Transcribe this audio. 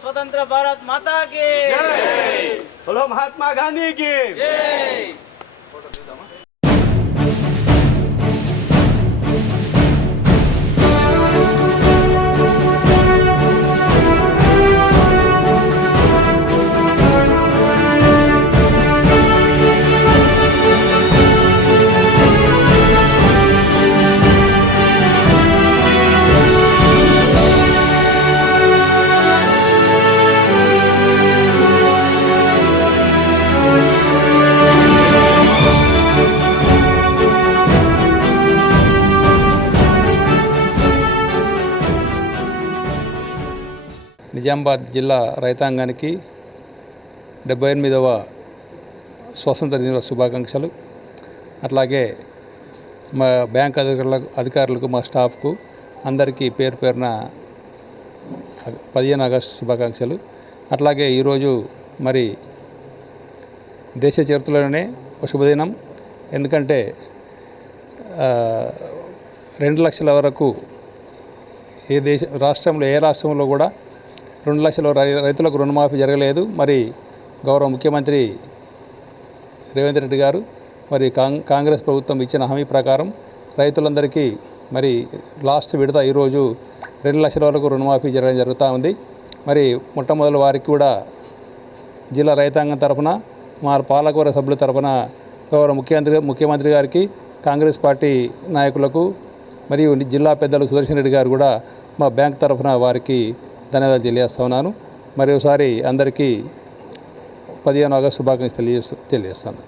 स्वतंत्र भारत माता की जय। बोलो महात्मा गांधी की जय। నిజామాబాద్ జిల్లా రైతాంగానికి 78వ స్వాతంత్ర దినోత్సవ శుభాకాంక్షలు. అట్లాగే మా బ్యాంక్ అధికారులకు మా స్టాఫ్కు అందరికీ పేరు పేరున 15 ఆగస్టు శుభాకాంక్షలు. అట్లాగే ఈరోజు మరి దేశ చరిత్రలోనే ఒక శుభదినం. ఎందుకంటే 2 లక్షల వరకు ఏ రాష్ట్రంలో కూడా 2 లక్షల రైతులకు రుణమాఫీ జరగలేదు. మరి గౌరవ ముఖ్యమంత్రి రేవంత్ రెడ్డి గారు మరి కాంగ్రెస్ ప్రభుత్వం ఇచ్చిన హామీ ప్రకారం రైతులందరికీ మరి లాస్ట్ విడత ఈరోజు 2 లక్షల వరకు రుణమాఫీ జరుగుతూ ఉంది. మరి మొట్టమొదటి వారికి కూడా జిల్లా రైతాంగం తరఫున మా పాలకవర్గ సభ్యుల తరఫున గౌరవ ముఖ్యమంత్రి గారికి, కాంగ్రెస్ పార్టీ నాయకులకు మరియు జిల్లా పెద్దలు సుదర్శన్ రెడ్డి గారు కూడా మా బ్యాంక్ తరఫున వారికి ధన్యవాదాలు తెలియజేస్తా ఉన్నాను. మరి ఒకసారి అందరికీ 15 ఆగస్టు శుభాకాంక్షలు తెలియజేస్తాను.